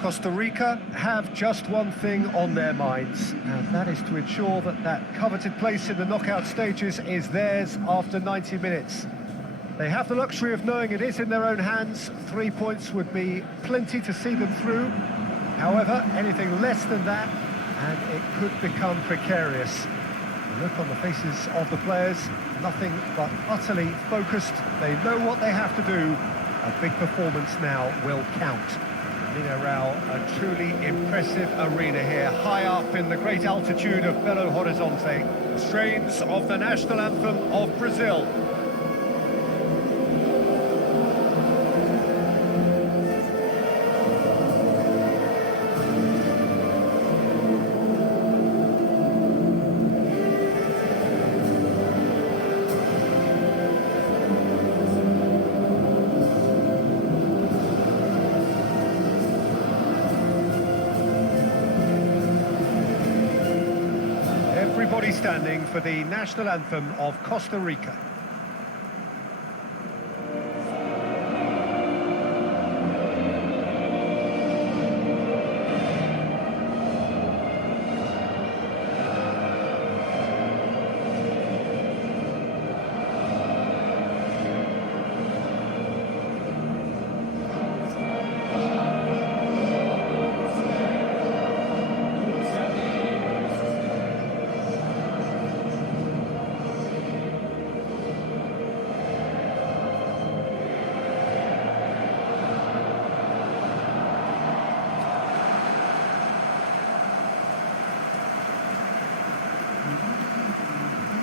Costa Rica have just one thing on their minds, and that is to ensure that that coveted place in the knockout stages is theirs after 90 minutes. They have the luxury of knowing it is in their own hands. 3 points would be plenty to see them through. However, anything less than that, and it could become precarious. The look on the faces of the players, nothing but utterly focused. They know what they have to do. A big performance now will count. Mineral, a truly impressive arena here, high up in the great altitude of Belo Horizonte. Strains of the national anthem of Brazil. Everybody standing for the national anthem of Costa Rica.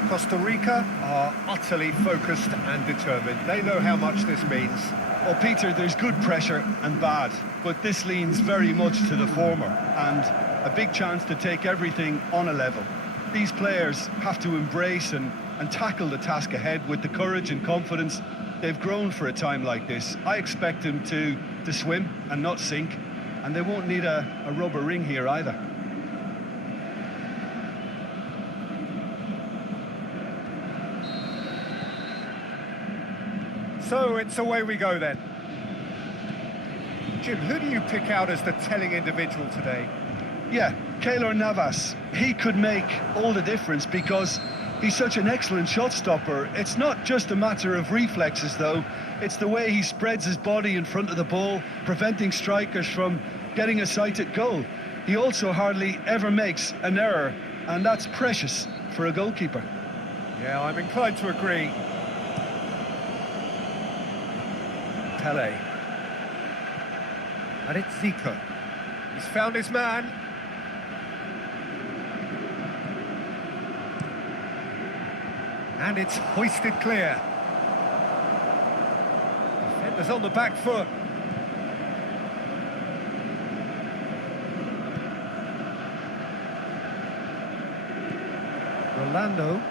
Costa Rica are utterly focused and determined. They know how much this means. Well, Peter, there's good pressure and bad, but this leans very much to the former, and a big chance to take everything on a level. These players have to embrace and tackle the task ahead with the courage and confidence they've grown for a time like this. I expect them to swim and not sink, and they won't need a rubber ring here either. So it's away we go then. Jim, who do you pick out as the telling individual today? Yeah, Keylor Navas. He could make all the difference because he's such an excellent shot stopper. It's not just a matter of reflexes though, it's the way he spreads his body in front of the ball, preventing strikers from getting a sighted goal. He also hardly ever makes an error, and that's precious for a goalkeeper. Yeah, I'm inclined to agree. Pele. And it's Zico. He's found his man. And it's hoisted clear. Defenders on the back foot. Rolando.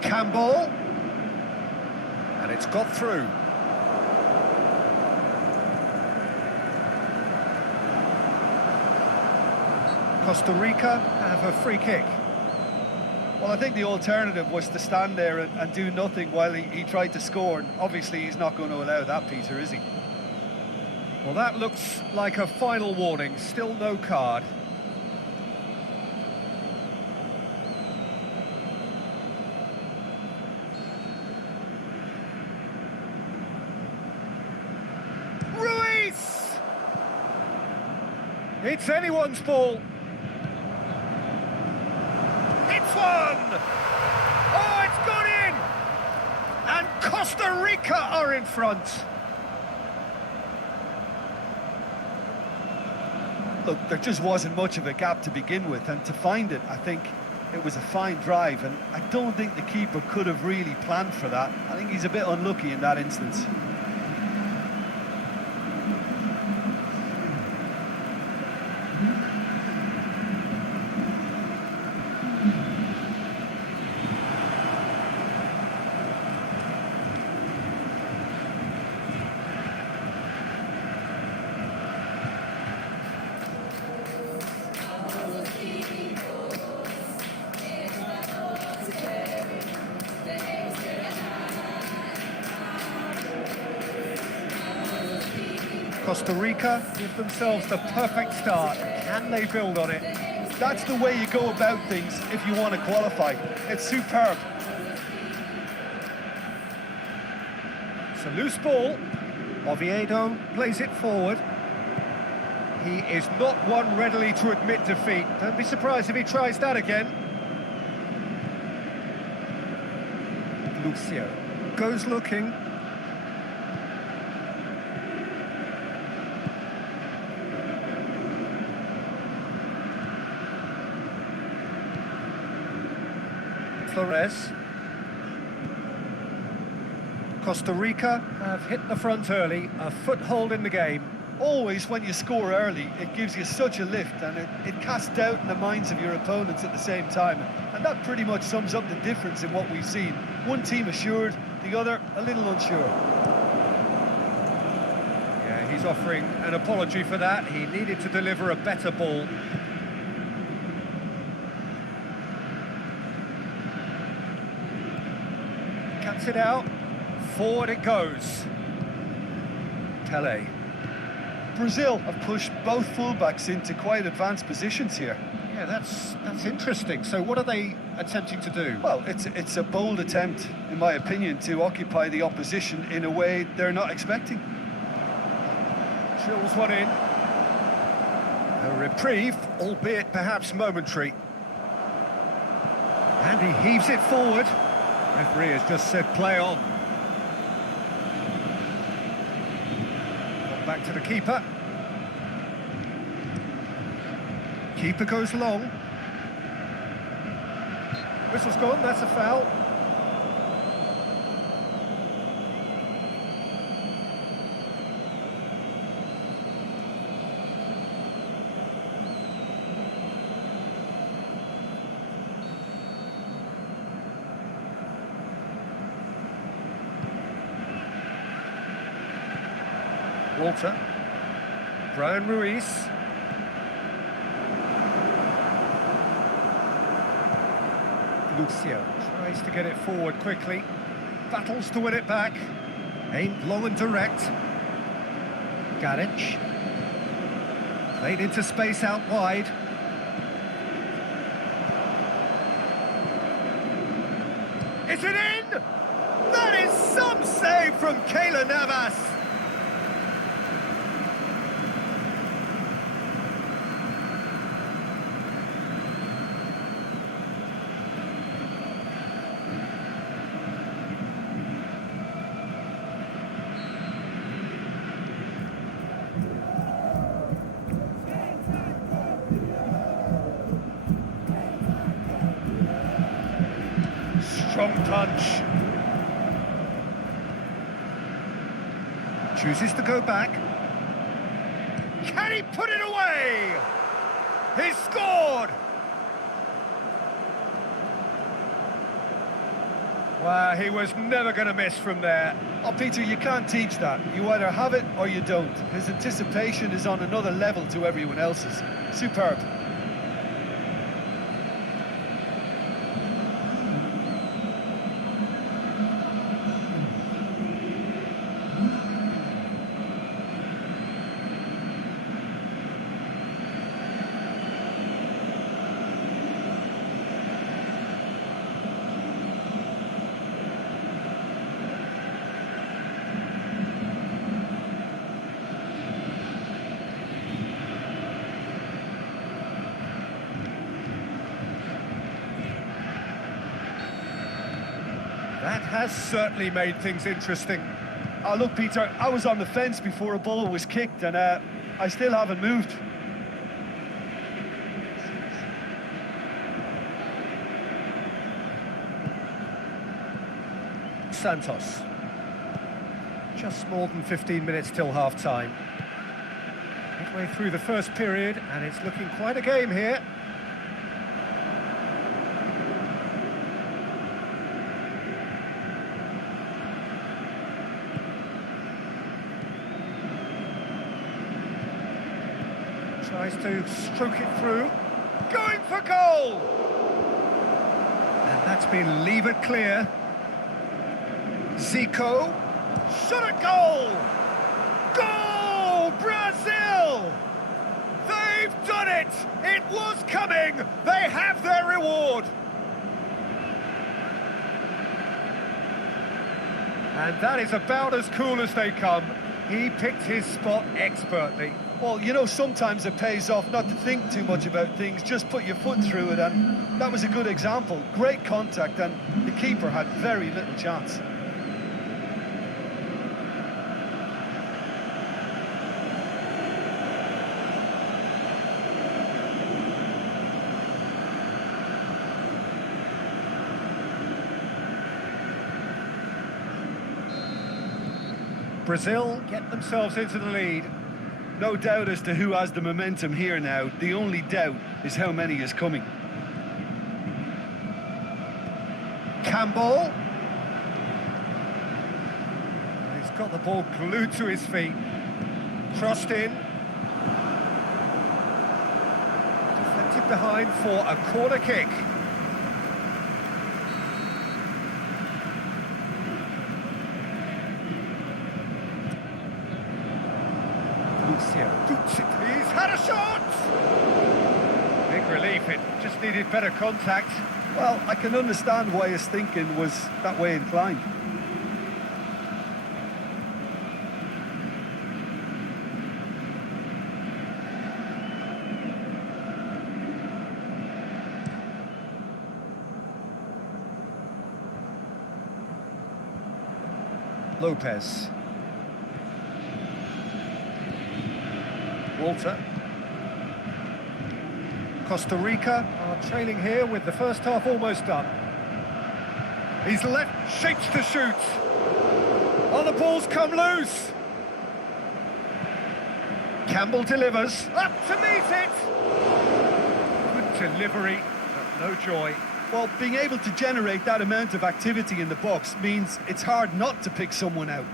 Campbell. And it's got through. Costa Rica have a free kick. Well, I think the alternative was to stand there and do nothing while he tried to score. And obviously, he's not going to allow that, Peter, is he? Well, that looks like a final warning. Still no card. Ruiz! It's anyone's ball. It's one! Oh, it's gone in! And Costa Rica are in front. Look, there just wasn't much of a gap to begin with, and to find it, I think it was a fine drive, and I don't think the keeper could have really planned for that. I think he's a bit unlucky in that instance. Costa Rica give themselves the perfect start. Can they build on it? That's the way you go about things if you want to qualify. It's superb. It's a loose ball. Oviedo plays it forward. He is not one readily to admit defeat. Don't be surprised if he tries that again. Lucio goes looking. Flores. Costa Rica have hit the front early, a foothold in the game. Always when you score early, it gives you such a lift, and it casts doubt in the minds of your opponents at the same time. And that pretty much sums up the difference in what we've seen. One team assured, the other a little unsure. Yeah, he's offering an apology for that. He needed to deliver a better ball. Cuts it out. Forward it goes. Tele. Brazil have pushed both fullbacks into quite advanced positions here. Yeah, that's interesting. So what are they attempting to do? Well, it's a bold attempt, in my opinion, to occupy the opposition in a way they're not expecting. Drills one in. A reprieve, albeit perhaps momentary. And he heaves it forward. Referee has just said play on. Back to the keeper. Keeper goes long. Whistle's gone, that's a foul. Walter. Brian Ruiz. Lucio tries to get it forward quickly. Battles to win it back. Aimed long and direct. Garic. Played into space out wide. Is it in? That is some save from Keylor Navas. Strong touch. Chooses to go back. Can he put it away? He scored! Wow, he was never going to miss from there. Oh, Peter, you can't teach that. You either have it or you don't. His anticipation is on another level to everyone else's. Superb. That has certainly made things interesting. Oh, look, Peter, I was on the fence before a ball was kicked, and I still haven't moved. Santos. Just more than 15 minutes till half-time. Midway through the first period, and it's looking quite a game here. Tries to stroke it through. Going for goal! And that's been levered clear. Zico. Shot at goal! Goal! it! It was coming! They have their reward! And that is about as cool as they come. He picked his spot expertly. Well, you know, sometimes it pays off not to think too much about things, just put your foot through it, and that was a good example. Great contact, and the keeper had very little chance. Brazil get themselves into the lead. No doubt as to who has the momentum here now. The only doubt is how many is coming. Campbell. He's got the ball glued to his feet. Crossed in. Deflected behind for a corner kick. He's had a shot! Big relief, it just needed better contact. Well, I can understand why his thinking was that way inclined. Lopez. Walter. Costa Rica are trailing here with the first half almost done. He's left, shapes to shoot. Oh, the ball's come loose. Campbell delivers. Up to meet it. Good delivery, but no joy. Well, being able to generate that amount of activity in the box means it's hard not to pick someone out.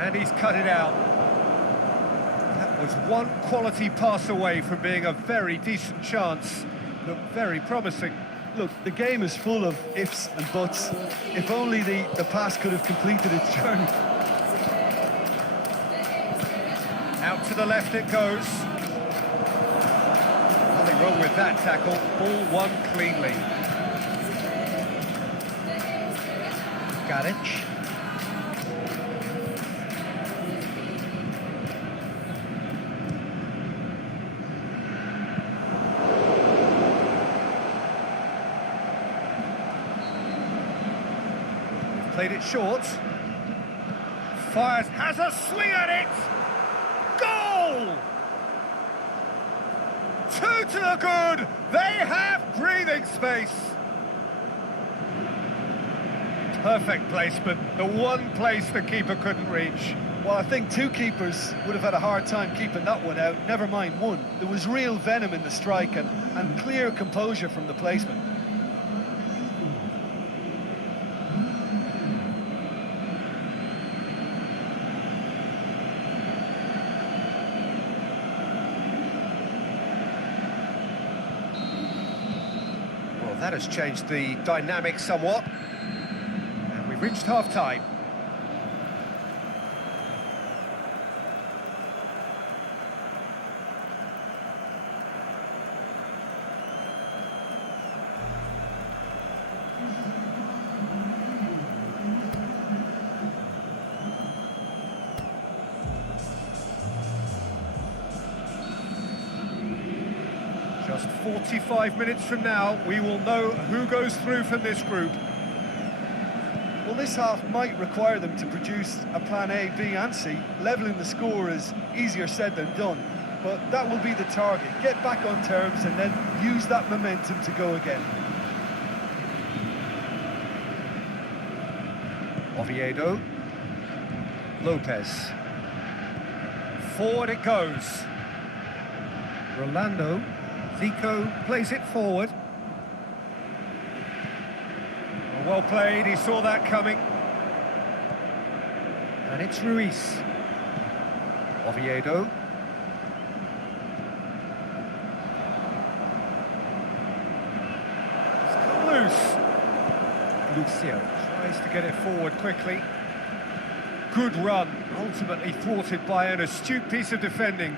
And he's cut it out. That was one quality pass away from being a very decent chance. Looked very promising. Look, the game is full of ifs and buts. If only the pass could have completed its journey. Out to the left it goes. Nothing wrong with that tackle. Ball won cleanly. Gadic. Played it short. Fires, has a swing at it! Goal! 2 to the good! They have breathing space! Perfect placement, the one place the keeper couldn't reach. Well, I think two keepers would have had a hard time keeping that one out, never mind one. There was real venom in the strike and clear composure from the placement. That has changed the dynamic somewhat. And we've reached half-time. Just 45 minutes from now, we will know who goes through from this group. Well, this half might require them to produce a plan A, B and C. Levelling the score is easier said than done, but that will be the target. Get back on terms and then use that momentum to go again. Oviedo. Lopez. Forward it goes. Rolando. Zico plays it forward. Well played, he saw that coming. And it's Ruiz. Oviedo. It's come loose. Lucio tries to get it forward quickly. Good run, ultimately thwarted by an astute piece of defending.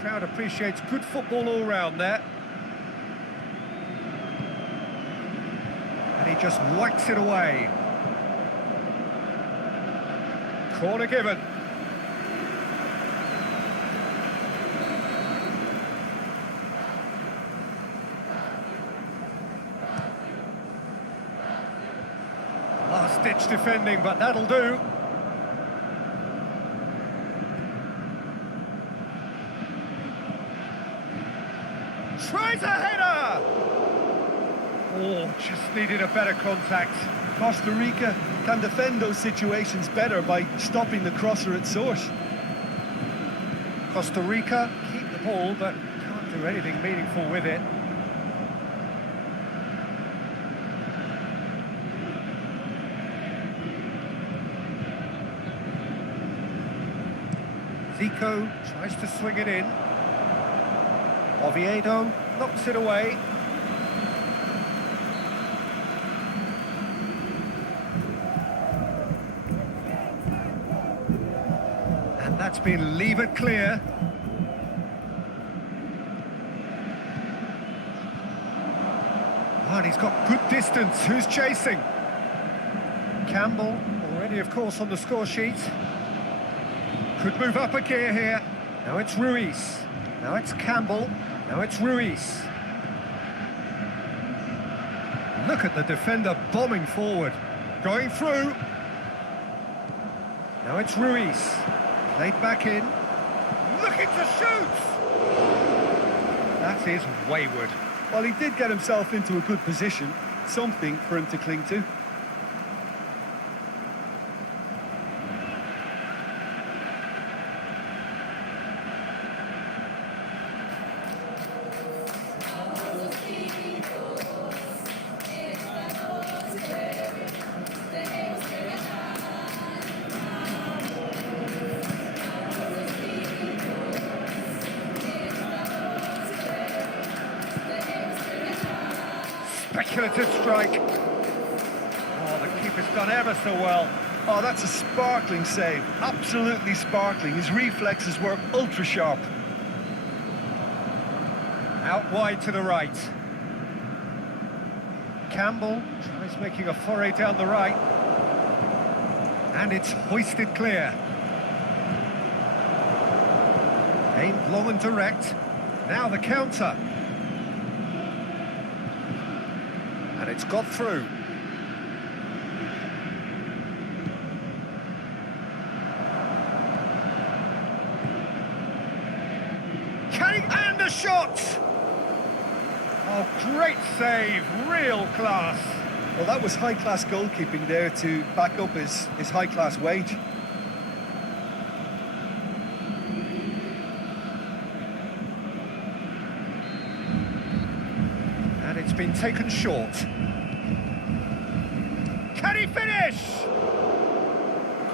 Crowd appreciates good football all round there. And he just whacks it away. Corner given. Last-ditch defending, but that'll do. Tries a header! Oh, just needed a better contact. Costa Rica can defend those situations better by stopping the crosser at source. Costa Rica keep the ball, but can't do anything meaningful with it. Zico tries to swing it in. Oviedo knocks it away. And that's been levered clear. Oh, and he's got good distance. Who's chasing? Campbell, already of course on the score sheet. Could move up a gear here. Now it's Ruiz. Now it's Campbell. Now it's Ruiz. Look at the defender bombing forward. Going through. Now it's Ruiz. Played back in. Looking to shoot! That is wayward. Well, he did get himself into a good position. Something for him to cling to. Speculative strike. Oh, the keeper's done ever so well. Oh, that's a sparkling save. Absolutely sparkling. His reflexes were ultra sharp. Out wide to the right. Campbell tries making a foray down the right. And it's hoisted clear. Aimed long and direct. Now the counter. And it's got through. And the shot! Oh, great save, real class. Well, that was high-class goalkeeping there to back up his high-class wage. And it's been taken short. Can he finish?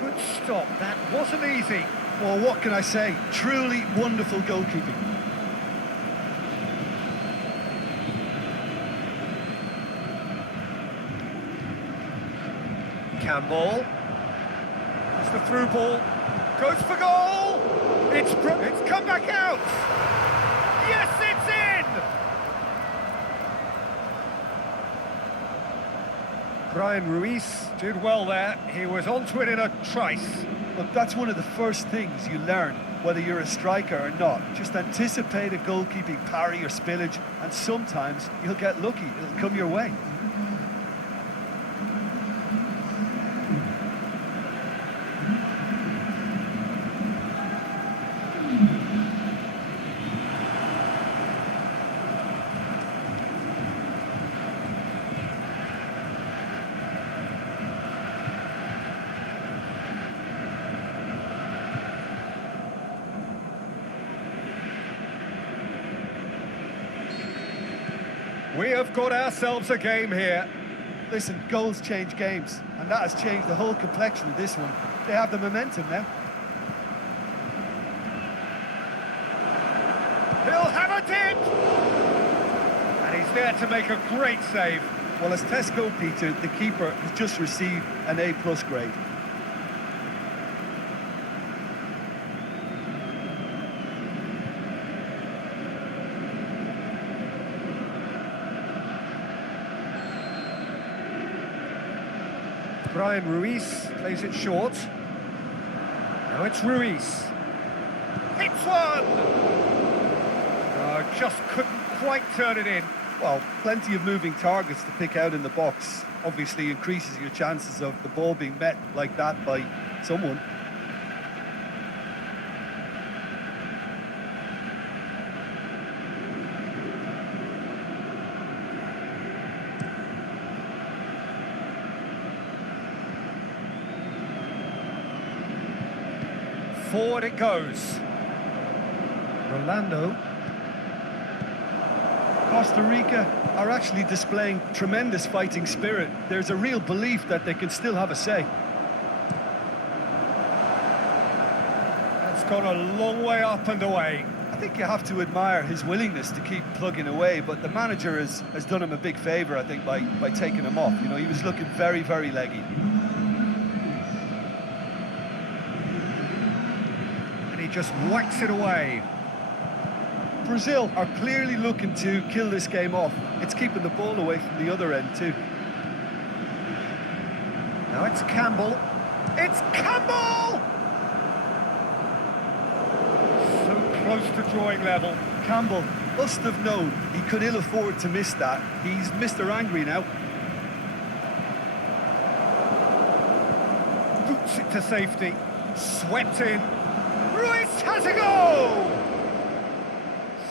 Good stop, that wasn't easy. Well, what can I say? Truly wonderful goalkeeping. Campbell. It's the through ball. Goes for goal. It's come back out. Yes, it's in. Brian Ruiz did well there. He was onto it in a trice. Look, that's one of the first things you learn, whether you're a striker or not. Just anticipate a goalkeeping parry or spillage, and sometimes you'll get lucky. It'll come your way. We have got ourselves a game here. Listen, goals change games, and that has changed the whole complexion of this one. They have the momentum now. He'll have it in! And he's there to make a great save. Well, as Tesco, Peter, the keeper has just received an A+ grade. Brian Ruiz plays it short. Now it's Ruiz. Hits one! Just couldn't quite turn it in. Well, plenty of moving targets to pick out in the box. Obviously increases your chances of the ball being met like that by someone. Forward it goes. Rolando. Costa Rica are actually displaying tremendous fighting spirit. There's a real belief that they can still have a say. That's gone a long way up and away. I think you have to admire his willingness to keep plugging away, but the manager has done him a big favour, I think, by taking him off. You know, he was looking very, very leggy. And he just whacks it away. Brazil are clearly looking to kill this game off. It's keeping the ball away from the other end too. Now it's Campbell. It's Campbell! So close to drawing level. Campbell must have known he could ill afford to miss that. He's Mr. Angry now. Boots it to safety. Swept in. Ruiz has a goal!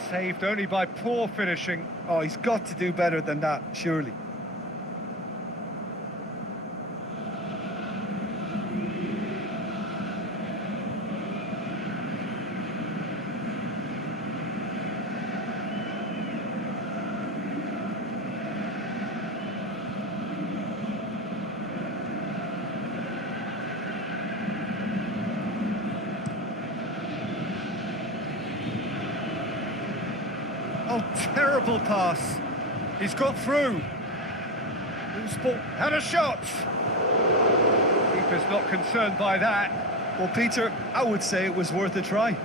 Saved only by poor finishing. Oh, he's got to do better than that, surely. Oh, terrible pass. He's got through. Loose ball. Had a shot. Keeper's not concerned by that. Well, Peter, I would say it was worth a try.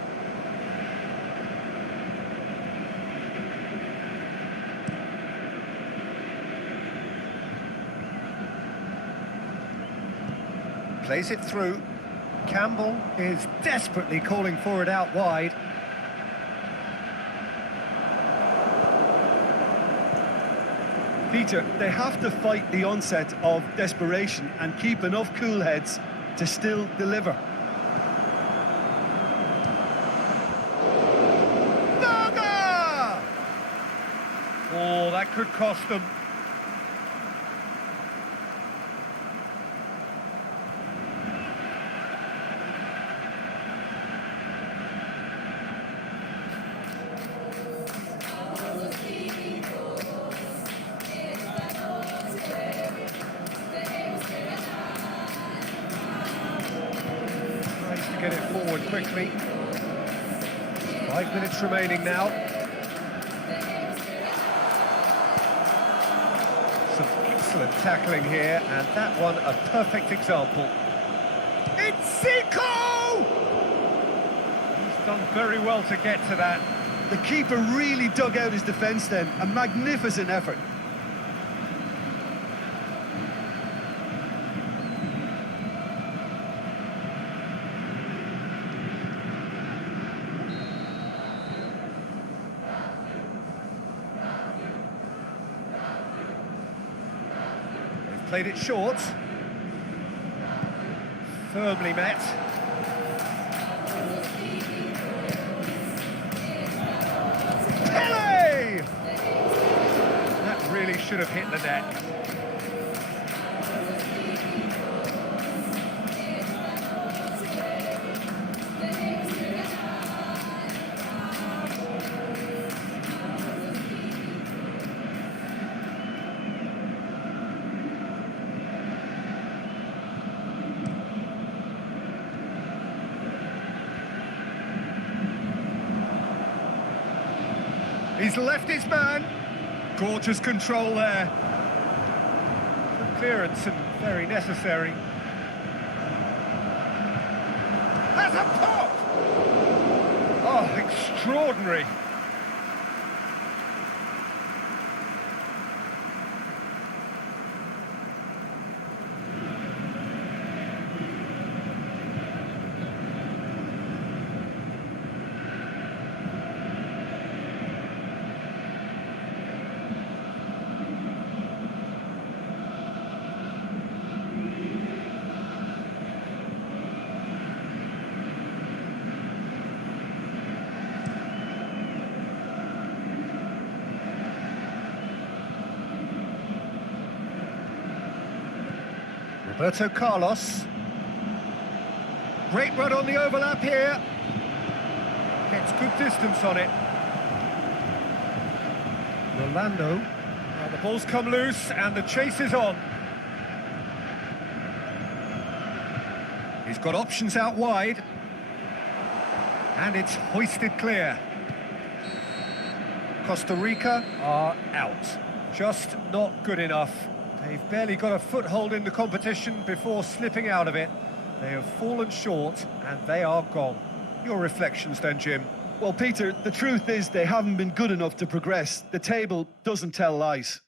Plays it through. Campbell is desperately calling for it out wide. Peter, they have to fight the onset of desperation and keep enough cool heads to still deliver. Naga! Oh, that could cost them. To get it forward quickly. 5 minutes remaining now. Some excellent tackling here, and that one a perfect example. It's Zico! He's done very well to get to that. The keeper really dug out his defence then. A magnificent effort. Played it short. Firmly met. Pele! That really should have hit the net. He's left his man. Gorgeous control there. Good clearance and very necessary. Has a pop! Oh, extraordinary. Roberto Carlos. Great run on the overlap here. Gets good distance on it. Rolando. Well, the ball's come loose and the chase is on. He's got options out wide. And it's hoisted clear. Costa Rica are out. Just not good enough. They've barely got a foothold in the competition before slipping out of it. They have fallen short and they are gone. Your reflections then, Jim? Well, Peter, the truth is they haven't been good enough to progress. The table doesn't tell lies.